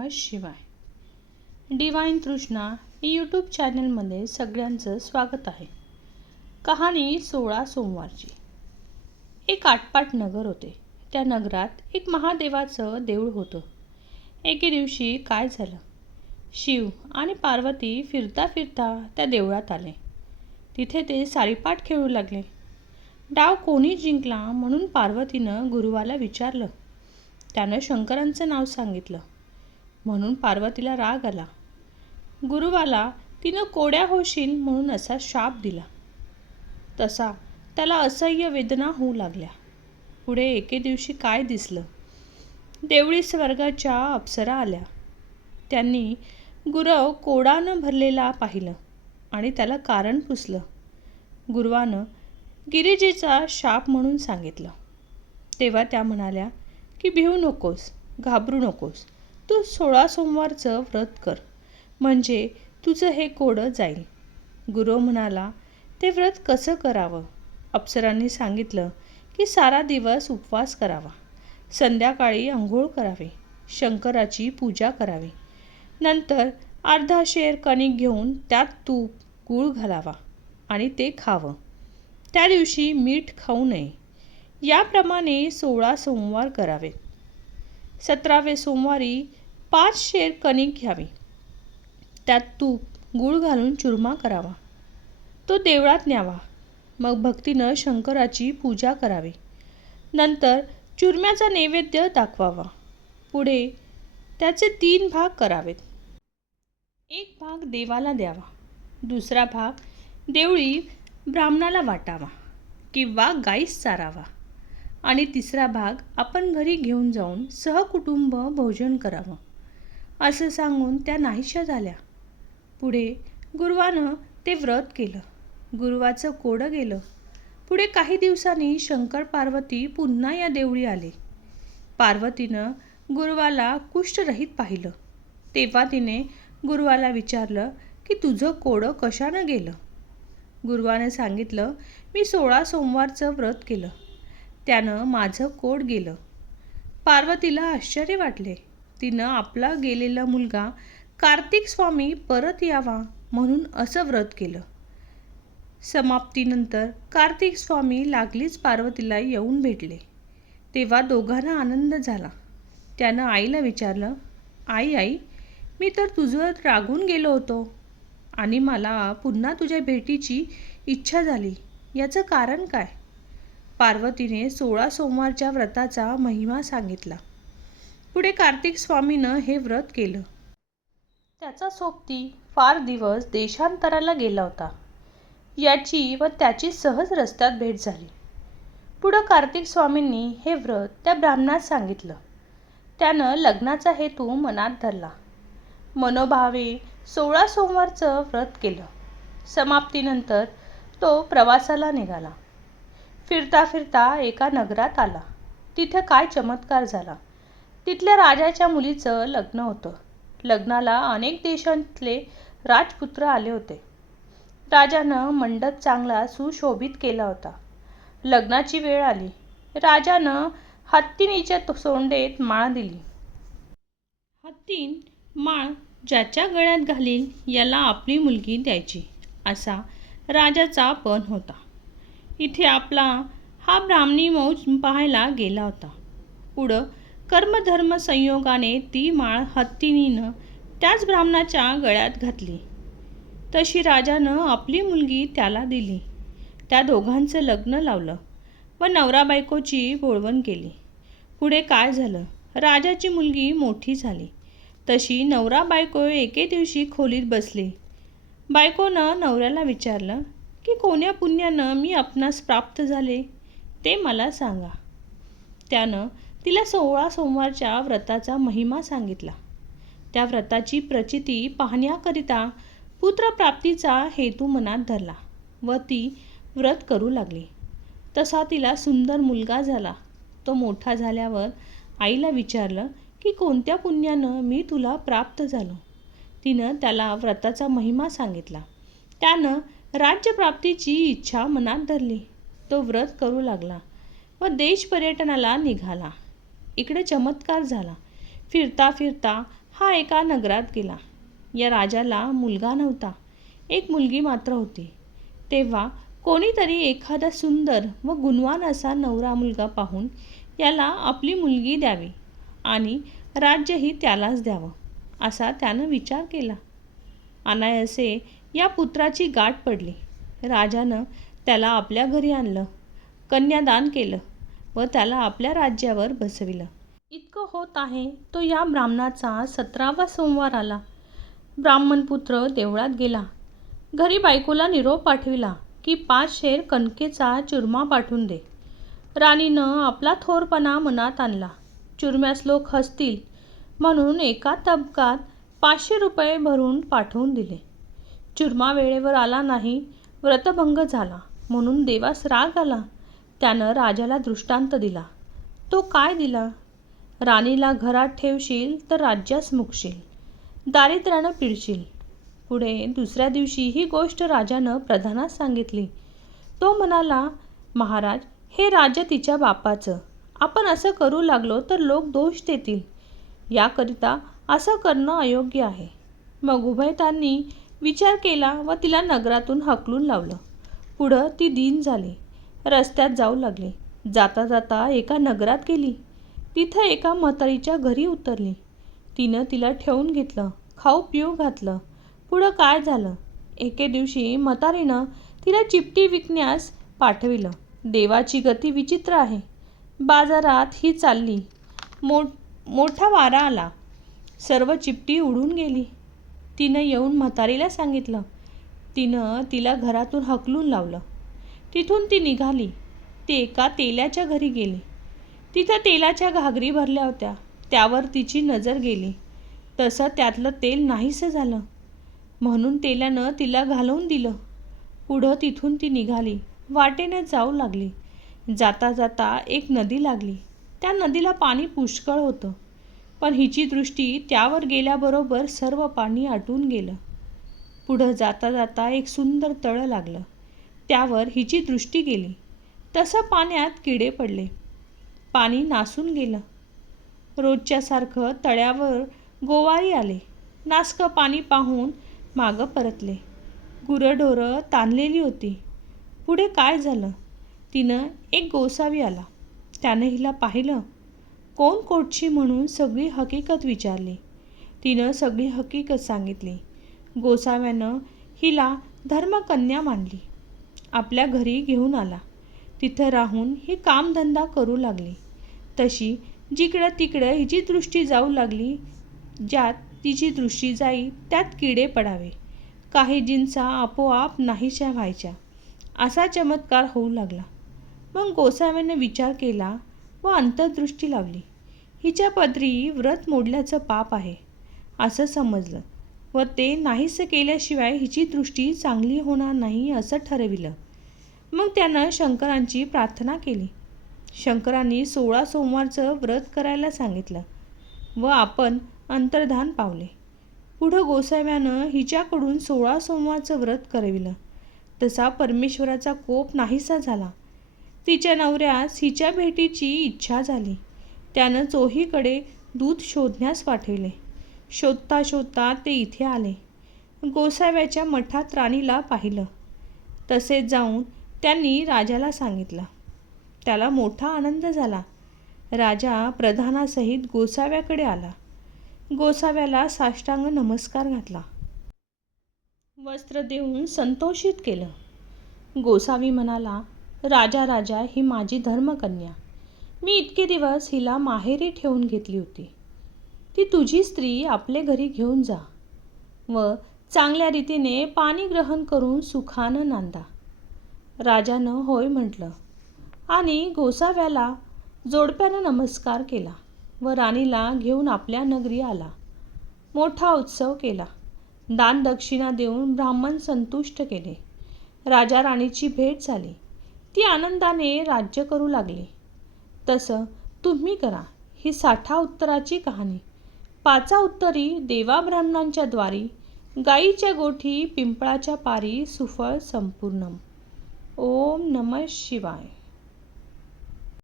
नमः शिवाय. डिवाईन तृष्णा यूट्यूब चॅनलमध्ये सगळ्यांचं स्वागत आहे. कहाणी सोळा सोमवारची. एक आटपाट नगर होते. त्या नगरात एक महादेवाचं देऊळ होतं. एके दिवशी काय झालं? शिव आणि पार्वती फिरता फिरता त्या देवळात आले. तिथे ते सारीपाट खेळू लागले. डाव कोणी जिंकला म्हणून पार्वतीनं गुरुवाला विचारलं. त्यानं शंकरांचं नाव सांगितलं. म्हणून पार्वतीला राग आला. गुरुवाला तिनं कोड्या होशील म्हणून असा शाप दिला. तसा त्याला असह्य वेदना होऊ लागल्या. पुढे एके दिवशी काय दिसलं? देवळी स्वर्गाच्या अप्सरा आल्या. त्यांनी गुरव कोडानं भरलेला पाहिलं आणि त्याला कारण पुसलं. गुरुवानं गिरिजीचा शाप म्हणून सांगितलं. तेव्हा त्या म्हणाल्या की भिवू नकोस घाबरू नकोस. तू सोळा सोमवारचं व्रत कर. म्हणजे तुझं हे कोडं जाईल. गुरु म्हणाला ते व्रत कसं करावं? अप्सरांनी सांगितलं की सारा दिवस उपवास करावा. संध्याकाळी आंघोळ करावी. शंकराची पूजा करावी. नंतर अर्धा शेर कणिक घेऊन त्यात तूप गूळ घालावा आणि ते खावं. त्या दिवशी मीठ खाऊ नये. याप्रमाणे सोळा सोमवार करावेत. सतरावे सोमवारी पाच शेर कणिक घ्यावी. त्यात तूप गूळ घालून चुरमा करावा. तो देवळात न्यावा. मग भक्तीनं शंकराची पूजा करावी. नंतर चुरम्याचा नैवेद्य दाखवावा. पुढे त्याचे तीन भाग करावेत. एक भाग देवाला द्यावा. दुसरा भाग देवळी ब्राह्मणाला वाटावा किंवा गाईस चारावा. आणि तिसरा भाग आपण घरी घेऊन जाऊन सहकुटुंब भोजन करावं. असं सांगून त्या नाहीशा झाल्या. पुढे गुरुवानं ते व्रत केलं. गुरुवाचं कोडं गेलं. पुढे काही दिवसांनी शंकर पार्वती पुन्हा या देवळी आले. पार्वतीनं गुरुवाला कुष्ठरहित पाहिलं. तेव्हा तिने गुरुवाला विचारलं की तुझं कोडं कशानं गेलं? गुरुवानं सांगितलं मी सोळा सोमवारचं व्रत केलं. त्यानं माझं कोड गेलं. पार्वतीला आश्चर्य वाटले. तिनं आपला गेलेला मुलगा कार्तिक स्वामी परत यावा म्हणून असं व्रत केलं. समाप्तीनंतर कार्तिक स्वामी लागलीच पार्वतीला येऊन भेटले. तेव्हा दोघांना आनंद झाला. त्यानं आईला विचारलं आई आई मी तर तुझं रागून गेलो होतो आणि मला पुन्हा तुझ्या भेटीची इच्छा झाली. याचं कारण काय? पार्वतीने सोळा सोमवारच्या व्रताचा महिमा सांगितला. पुढे कार्तिक स्वामीनं हे व्रत केलं. त्याचा सोबती फार दिवस देशांतराला गेला होता. याची व त्याची सहज रस्त्यात भेट झाली. पुढं कार्तिक स्वामींनी हे व्रत त्या ब्राह्मणास सांगितलं. त्यानं लग्नाचा हेतू मनात धरला. मनोभावे सोळा सोमवारचं व्रत केलं. समाप्तीनंतर तो प्रवासाला निघाला. फिरता फिरता एका नगरात आला. तिथे काय चमत्कार झाला? तिथल्या राजाच्या मुलीचं लग्न होतं. लग्नाला अनेक देशांतले राजपुत्र आले होते. राजानं मंडप चांगला सुशोभित केला होता. लग्नाची वेळ आली. राजानं हत्तीनीच्या सोंडेत माळ दिली. हत्तीन माळ ज्याच्या गळ्यात घालील याला आपली मुलगी द्यायची असा राजाचा पण होता. इथे आपला हा ब्राह्मणी मौज पाहायला गेला होता. पुढं कर्मधर्म संयोगाने ती माळ हत्तीनीनं त्याच ब्राह्मणाच्या गळ्यात घातली. तशी राजानं आपली मुलगी त्याला दिली. त्या दोघांचं लग्न लावलं व नवरा बायकोची बोळवण केली. पुढे काय झालं? राजाची मुलगी मोठी झाली. तशी नवरा बायको एके दिवशी खोलीत बसली. बायकोनं नवऱ्याला विचारलं की कोण्या पुण्यानं मी आपणास प्राप्त झाले? ते मला सांगा. त्यानं तिला सोळा सोमवारच्या व्रताचा महिमा सांगितला. त्या व्रताची प्रचिती पाहण्याकरिता पुत्रप्राप्तीचा हेतू मनात धरला व ती व्रत करू लागली. तसा तिला सुंदर मुलगा झाला. तो मोठा झाल्यावर आईला विचारलं की कोणत्या पुण्यानं मी तुला प्राप्त झालो? तिनं त्याला व्रताचा महिमा सांगितला. त्यानं राज्यप्राप्तीची इच्छा मनात धरली. तो व्रत करू लागला व देश पर्यटनाला निघाला. इकडे चमत्कार झाला. फिरता फिरता हा एका नगरात गेला. या राजाला मुलगा नव्हता. एक मुलगी मात्र होती. तेव्हा कोणीतरी एखादा सुंदर व गुणवान असा नवरा मुलगा पाहून याला आपली मुलगी द्यावी आणि राज्यही त्यालाच द्यावं असा त्यानं विचार केला. अनायसे या पुत्राची गाठ पडली. राजानं त्याला आपल्या घरी आणलं. कन्यादान केलं. व त्याला आपल्या राज्यावर बसविलं. इतकं होत आहे तो या ब्राह्मणाचा सतरावा सोमवार आला. ब्राह्मणपुत्र देवळात गेला. घरी बायकोला निरोप पाठविला की पाच शेर कणकेचा चुरमा पाठवून दे. राणीनं आपला थोरपणा मनात आणला. चुरम्यास लोक हसतील म्हणून एका तबकात पाचशे रुपये भरून पाठवून दिले. चुरमा वेळेवर आला नाही व्रतभंग झाला म्हणून देवास राग आला. त्यानं राजाला दृष्टांत दिला. तो काय दिला? राणीला घरात ठेवशील तर राज्यास मुकशील. दारिद्र्यानं पिडशील. पुढे दुसऱ्या दिवशी ही गोष्ट राजानं प्रधानास सांगितली. तो म्हणाला महाराज हे राज्य तिच्या बापाचं. आपण असं करू लागलो तर लोक दोष देतील. याकरिता असं करणं अयोग्य आहे. मग उभयतांनी विचार केला व तिला नगरातून हकलून लावलं. पुढं ती दीन झाली. रस्त्यात जाऊ लागले. जाता जाता एका नगरात गेली. तिथं एका म्हातारीच्या घरी उतरली. तिनं तिला ठेवून घेतलं. खाऊ पिऊ घातलं. पुढं काय झालं? एके दिवशी म्हातारीनं तिला चिपटी विकण्यास पाठविलं. देवाची गती विचित्र आहे. बाजारात ही चालली. मो मोठा वारा आला. सर्व चिपटी उडून गेली. तिनं येऊन म्हातारीला सांगितलं. तिनं तिला घरातून हकलून लावलं. तिथून ती निघाली. ते एका तेलाच्या घरी गेली. तिथं तेलाच्या घागरी भरल्या होत्या. त्यावर तिची नजर गेली. तसं त्यातलं तेल नाहीसं झालं. म्हणून तेलानं तिला घालवून दिलं. पुढं तिथून ती निघाली. वाटेने जाऊ लागली. जाता जाता एक नदी लागली. त्या नदीला पाणी पुष्कळ होतं. पण हिची दृष्टी त्यावर गेल्याबरोबर सर्व पाणी आटून गेलं. पुढं जाता जाता एक सुंदर तळं लागलं. त्यावर हिची दृष्टी गेली. तसं पाण्यात किडे पडले. पाणी नासून गेलं. रोजच्यासारखं तळ्यावर गोवारी आले. नासकं पाणी पाहून मागं परतले. गुरंढोरं ताणलेली होती. पुढे काय झालं? तिनं एक गोसावी आला. त्यानं हिला पाहिलं. कोण कोटची म्हणून सगळी हकीकत विचारली. तिनं सगळी हकीकत सांगितली. गोसाव्यानं हिला धर्मकन्या मानली. आपल्या घरी घेऊन आला. तिथं राहून ही कामधंदा करू लागली. तशी जिकडं तिकडं हिची दृष्टी जाऊ लागली ज्यात तिची दृष्टी जाई त्यात किडे पडावे. काही जिन्सा आपोआप नाहीशा व्हायच्या. असा चमत्कार होऊ लागला. मग गोसाव्याने विचार केला व अंतर्दृष्टी लावली. हिच्या पदरी व्रत मोडल्याचं पाप आहे असं समजलं. व ते नाहीसं केल्याशिवाय हिची दृष्टी चांगली होणार नाही असं ठरविलं. मग त्यानं शंकरांची प्रार्थना केली. शंकरांनी सोळा सोमवारचं व्रत करायला सांगितलं व आपण अंतर्धान पावले. पुढं गोसाव्यानं हिच्याकडून सोळा सोमवारचं व्रत करविलं. तसा परमेश्वराचा कोप नाहीसा झाला. तिच्या नवऱ्यास हिच्या भेटीची इच्छा झाली. त्यानं चोहीकडे दूध शोधण्यास पाठविले. शोधता शोधता ते इथे आले. गोसाव्याच्या मठात राणीला पाहिलं. तसेच जाऊन त्यांनी राजाला सांगितलं. त्याला मोठा आनंद झाला. राजा प्रधानासहित गोसाव्याकडे आला. गोसाव्याला साष्टांग नमस्कार घातला. वस्त्र देऊन संतोषित केलं. गोसावी म्हणाला राजा राजा ही माझी धर्मकन्या. मी इतके दिवस हिला माहेरी ठेवून घेतली होती. ती तुझी स्त्री आपले घरी घेऊन जा व चांगल्या रीतीने पाणी ग्रहण करून सुखानं नांदा. राजानं होय म्हटलं आणि गोसाव्याला जोडप्यानं नमस्कार केला व राणीला घेऊन आपल्या नगरी आला. मोठा उत्सव केला. दानदक्षिणा देऊन ब्राह्मण संतुष्ट केले. राजा राणीची भेट झाली. ती आनंदाने राज्य करू लागली. तसं तुम्ही करा ही साठा उत्तराची कहाणी. पाचा उत्तरी देवा ब्राह्मणांच्या द्वारी गाईच्या गोठी पिंपळाच्या पारी सुफळ संपूर्ण ओम नम शिवाय.